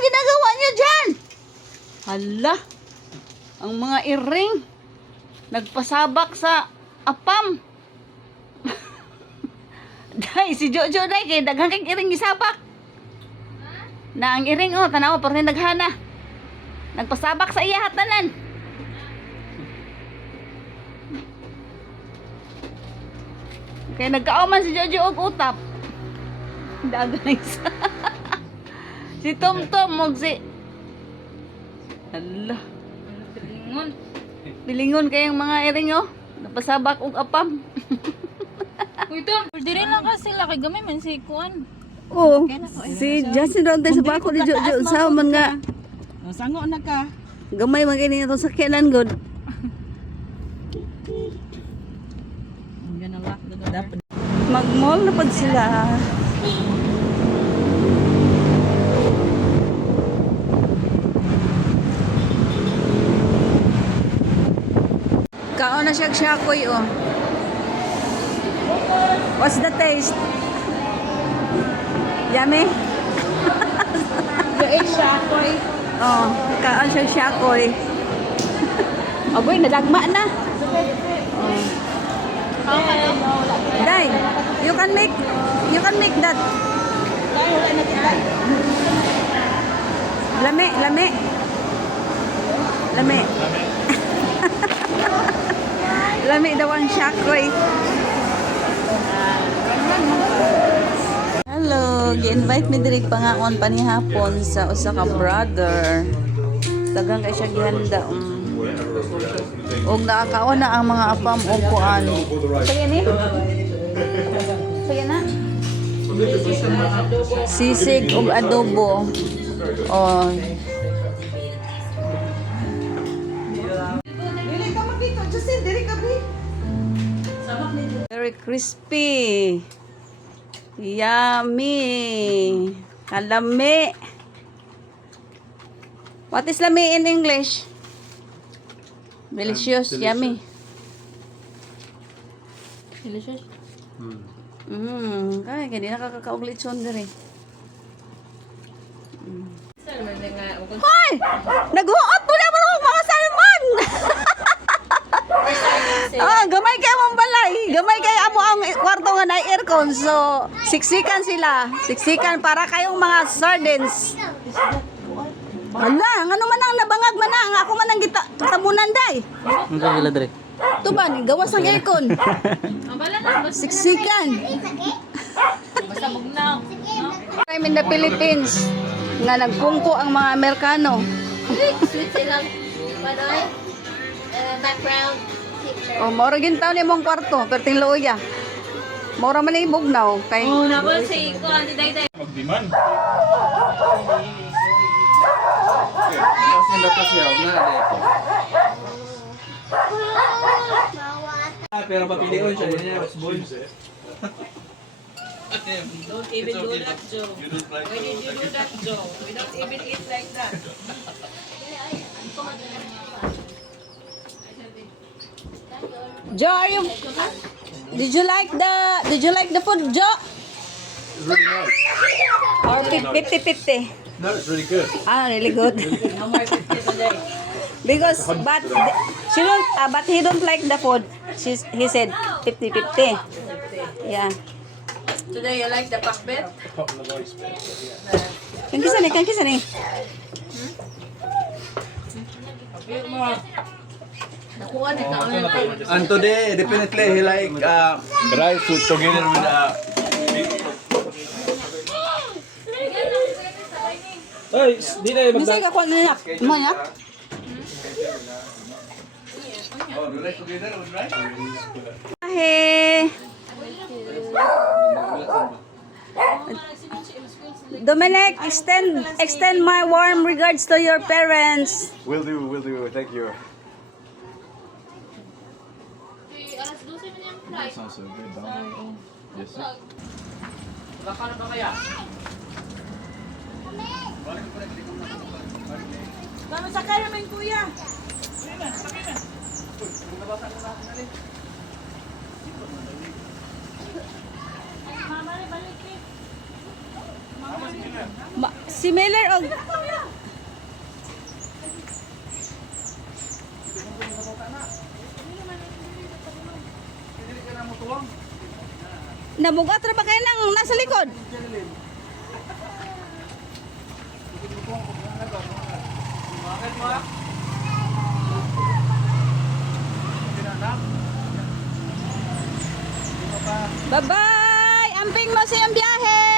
ang ginagawa niyo dyan? Hala. Ang mga iring. Nagpasabak sa apam. Day, si Jojo day, kay daghang kay iring gisabak. Na ang iring, oh, tanawa, parang naghana. Nagpasabak sa iya hatanan. Kaya nagkaoman si Jojo og utap. Guys. Si Tom og si Hala. Bilingon kayang mga iring, oh. Napasabak og apam. Uy, Tom, diri lang ka sila kay gamay man si Kuan. Oh, si Justin doon tayo sa bako ni Jojo. Sa man nga. Sango na ka. Gamay man kini itong sakyanan, good. Mag-mall na pag sila. Kaon na siya siyakoy, oh. What's the taste? Yummy? Yung siyakoy. Oh, kaon siya siyakoy. Aboy, nadagma na. Day, you can make that. Lami, lami. Lami. Lami daw ang shakoy. Hello, gi-invite mi diri pangaon panihapon sa usa ka brother. Daghang kay siya gihanda. Og nakakaon na ang mga apam o kuan. Sige ni. Sige na. Sisig og adobo. Oh. Very crispy. Yummy. Kalami. What is lami in English? Delicious, yummy. Delicious. Kaya hindi nakakakauglit son diri. Hoy! Naghuot po na mo mga salmon! Oh, gamay kay mong balay. Gamay kay amo ang kwarto nga na aircon. So, siksikan sila. Siksikan para kayong mga sardines. Hala, ano man ang nabangag man ang ako man ang tamunan day. Unsa sila dire? Tuban, gawas ang aircon. Siksikan. Basta bugnaw. Time in the Philippines nga nagpungko ang mga Amerikano. Sweet silang panoy. Background picture. O, maura gintaw ni mong kwarto, perting luya. Maura man na ibugnaw. Kay... Oh, nabal si Kuan di day. Magdiman. Pero papilion siya niya, boy. Don't even do that, Joe. Why did you do that, Joe? We don't even eat like that. Joe, are you... Did you like the food, Joe? It's really nice. Or 50-50? No, it's really good. Ah, really good. No more 50 today. Because, but he don't like the food. He said 50-50. Yeah. Today you like the pakbet? Apart from the rice bit. Kan kisa ni. Nakuha ni taon. And today, definitely he like The rice with together with Ay, di na Misay ka kuha na mo ya? Oh, you like together with rice? Hey. Dominic, extend my warm regards to your parents. Will do. Thank you. Sounds so good, don't it? Yes, sir. Mama sa karamin kuya. Si Miller og Nabugat ra ba kayo nang nasa likod? Bye-bye! Amping mo sa iyong biyahe!